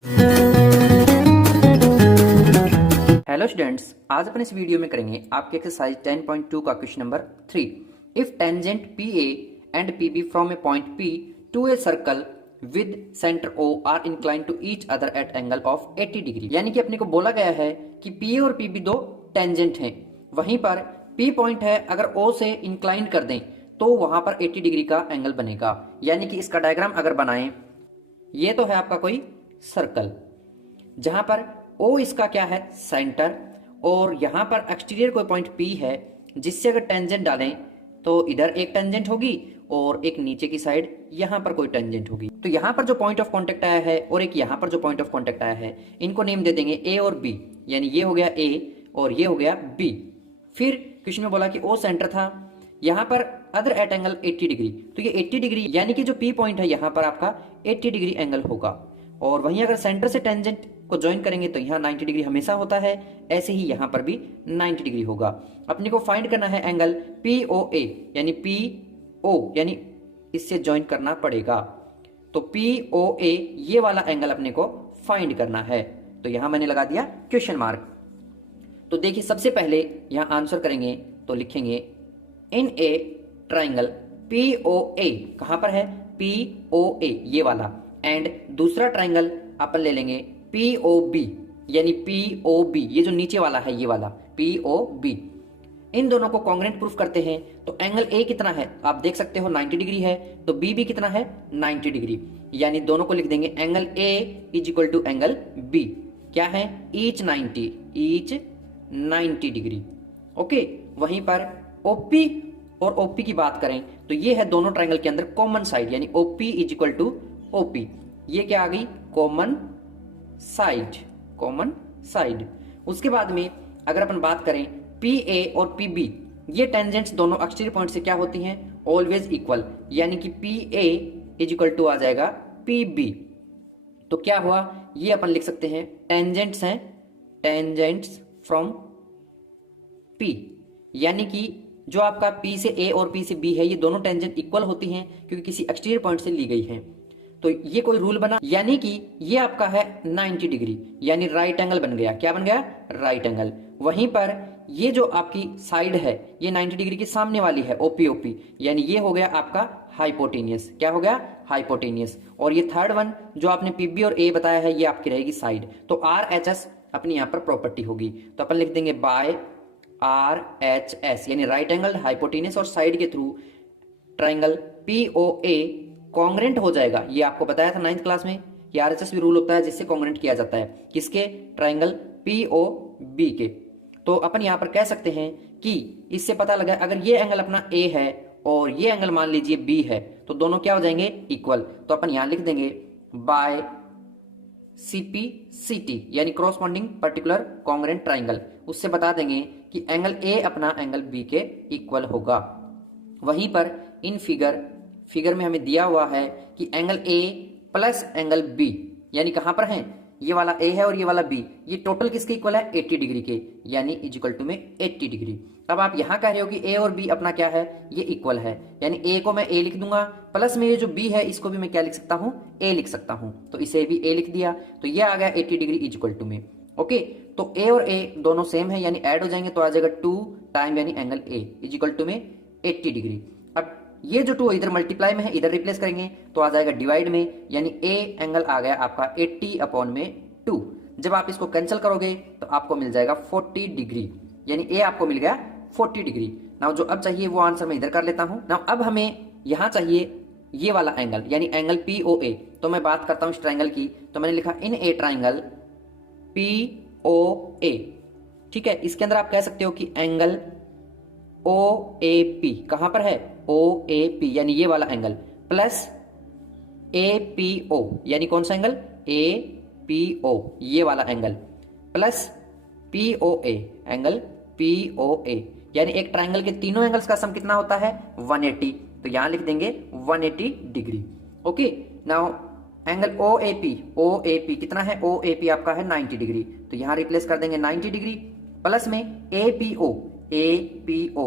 Hello students, आज अपन इस video में करेंगे आपके एक्सरसाइज 10.2 का question number 3। If tangent P A and P B from a point P to a circle with center O are inclined to each other at angle of 80 degree. यानी कि अपने को बोला गया है कि पी ए और पी बी दो टेंजेंट हैं, वहीं पर पी पॉइंट है, अगर ओ से इंक्लाइन कर दें तो वहां पर 80 डिग्री का एंगल बनेगा। यानी कि इसका डायग्राम अगर बनाएं, ये तो है आपका कोई सर्कल जहां पर ओ इसका क्या है सेंटर, और यहां पर एक्सटीरियर कोई पॉइंट पी है जिससे अगर टेंजेंट डालें तो इधर एक टेंजेंट होगी और एक नीचे की साइड यहां पर कोई टेंजेंट होगी। तो यहां पर जो पॉइंट ऑफ कांटेक्ट आया है और एक यहां पर जो पॉइंट ऑफ कांटेक्ट आया है, इनको नेम दे देंगे ए और बी। यानी ये हो गया ए और ये हो गया बी। फिर क्वेश्चन में बोला कि ओ सेंटर था, यहां पर अदर एट एंगल 80 डिग्री, तो ये 80 डिग्री यानी कि जो पी पॉइंट है यहां पर आपका 80 डिग्री एंगल होगा। और वहीं अगर सेंटर से टेंजेंट को ज्वाइन करेंगे तो यहाँ 90 डिग्री हमेशा होता है, ऐसे ही यहाँ पर भी 90 डिग्री होगा। अपने को फाइंड करना है एंगल पी ओ ए, यानी पी ओ यानी इससे ज्वाइन करना पड़ेगा। तो पी ओ ए ये वाला एंगल अपने को फाइंड करना है, तो यहां मैंने लगा दिया क्वेश्चन मार्क। तो देखिए सबसे पहले यहां आंसर करेंगे तो लिखेंगे इन ए ट्राइंगल पी ओ ए, कहां पर है पी ओ ए ये वाला, एंड दूसरा ट्राइंगल अपन ले लेंगे पी ओ बी, यानी पी ओ बी ये जो नीचे वाला है ये वाला पी ओ बी। इन दोनों को कॉन्ग्रेंट प्रूफ करते हैं तो एंगल ए कितना है आप देख सकते हो 90 डिग्री है, तो बी भी कितना है 90 डिग्री। यानी दोनों को लिख देंगे angle A is equal to angle B, क्या है ईच 90 डिग्री। ओके, वहीं पर ओपी और ओपी की बात करें तो ये है दोनों ट्राइंगल के अंदर कॉमन साइड, यानी OP is equal to OP, ये क्या आ गई कॉमन साइड। उसके बाद में अगर अपन बात करें पी ए और पी बी, ये टेंजेंट्स दोनों एक्सटीरियर पॉइंट से क्या होती हैं ऑलवेज इक्वल, यानी कि P A is equal to आ जाएगा पी बी। तो क्या हुआ ये अपन लिख सकते हैं टेंजेंट्स हैं, टेंजेंट्स फ्रॉम पी, यानी कि जो आपका पी से ए और पी से बी है ये दोनों टेंजेंट इक्वल होती हैं क्योंकि किसी एक्सटीरियर पॉइंट से ली गई हैं। तो ये कोई रूल बना, यानी कि ये आपका है 90 डिग्री, यानी राइट एंगल बन गया। क्या बन गया राइट एंगल। वहीं पर ये जो आपकी साइड है ये 90 डिग्री के सामने वाली है ओपी ओपी, यानी ये हो गया आपका हाइपोटेनियस। क्या हो गया हाइपोटेनियस। और ये थर्ड वन जो आपने पीबी और ए बताया है ये आपकी रहेगी साइड। तो आर एच एस अपनी यहां पर प्रॉपर्टी होगी, तो अपन लिख देंगे बाय आर एच एस, यानी राइट एंगल हाइपोटेनियस और साइड के थ्रू ट्राइंगल पी ओ ए कॉन्ग्रेंट हो जाएगा। ये आपको बताया था 9th क्लास में कि आरएचएस भी रूल होता है जिससे कॉन्ग्रेंट किया जाता है, किसके ट्राइंगल पी ओ बी के। तो अपन यहां पर कह सकते हैं कि इससे पता लगा अगर ये एंगल अपना ए है और ये एंगल मान लीजिए बी है तो दोनों क्या हो जाएंगे इक्वल। तो अपन यहां लिख देंगे बाय सीपी सीटी, यानी कॉरस्पॉन्डिंग पर्टिकुलर कॉन्ग्रेंट ट्राइंगल, उससे बता देंगे कि एंगल ए अपना एंगल बी के इक्वल होगा। वहीं पर इन फिगर में हमें दिया हुआ है कि angle A plus angle B, यानी कहां पर है ये वाला ए है और ये वाला बी, ये टोटल किसके इक्वल है 80 डिग्री के, यानी इज इक्वल टू में 80 डिग्री। अब आप यहां कह रहे हो कि ए और बी अपना क्या है ये इक्वल है, यानी ए को मैं ए लिख दूंगा, प्लस में ये जो बी है इसको भी मैं क्या लिख सकता हूं ए लिख सकता हूं, तो इसे भी ए लिख दिया, तो ये आ गया 80 डिग्री इज इक्वल टू में। ओके, तो ए और ए दोनों सेम है यानी ऐड हो जाएंगे तो आ जाएगा 2 टाइम यानी angle A is equal to में 80 डिग्री। अब ये जो 2 इधर मल्टीप्लाई में है इधर रिप्लेस करेंगे तो आ जाएगा डिवाइड में, यानी ए एंगल आ गया आपका 80/2। जब आप इसको कैंसिल करोगे तो आपको मिल जाएगा 40 डिग्री, यानी ए आपको मिल गया 40 डिग्री। नाउ जो अब चाहिए वो आंसर मैं इधर कर लेता हूं। नाउ अब हमें यहां चाहिए ये वाला एंगल, यानी एंगल पी ओ ए। तो मैं बात करता हूं इस ट्राइंगल की, तो मैंने लिखा इन ए ट्राइंगल पी ओ ए, ठीक है। इसके अंदर आप कह सकते हो कि एंगल ओ ए पी कहां पर है ओ ए पी, यानी ये वाला angle, plus A P O, यानी कौन सा एंगल ए पी ओ ये वाला angle, plus P O A angle P O A, यानी एक ट्राइंगल के तीनों एंगल्स का सम कितना होता है 180, तो यहां लिख देंगे 180 degree. Okay, now angle O A P कितना है ओ ए पी आपका है 90 डिग्री, तो यहां रिप्लेस कर देंगे 90 डिग्री, प्लस में ए पी ओ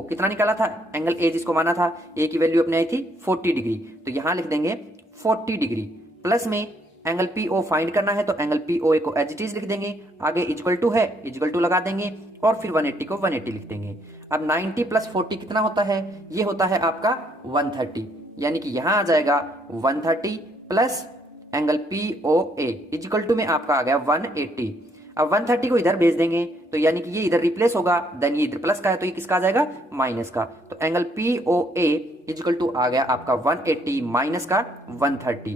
कितना निकाला था एंगल ए जिसको माना था ए की वैल्यू अपने आई थी 40 डिग्री, तो यहां लिख देंगे 40 डिग्री, प्लस में एंगल पी ओ फाइंड करना है तो एंगल पी ओ ए को एज इट इज लिख देंगे, आगे इक्वल टू है इक्वल टू लगा देंगे और फिर 180 को 180 लिख देंगे। अब 90 प्लस 40 कितना होता है, ये होता है आपका 130, यानी कि यहां आ जाएगा 130 plus angle P O A equal to में आपका आ गया 180। अब 130 को इधर भेज देंगे तो यानी कि ये इधर रिप्लेस होगा, देन ये इधर प्लस का है तो ये किसका आ जाएगा, माइनस का। तो angle P O A equal to आ गया आपका 180 माइनस का 130।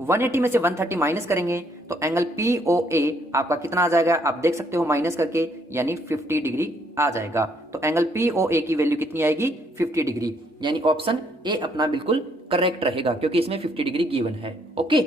180 में से 130 माइनस करेंगे तो एंगल पी ओ ए आपका कितना आ जाएगा, आप देख सकते हो माइनस करके, यानी 50 डिग्री आ जाएगा। तो एंगल पी ओ ए की वैल्यू कितनी आएगी, 50 डिग्री, यानी ऑप्शन ए अपना बिल्कुल करेक्ट रहेगा क्योंकि इसमें 50 डिग्री गिवन है। ओके।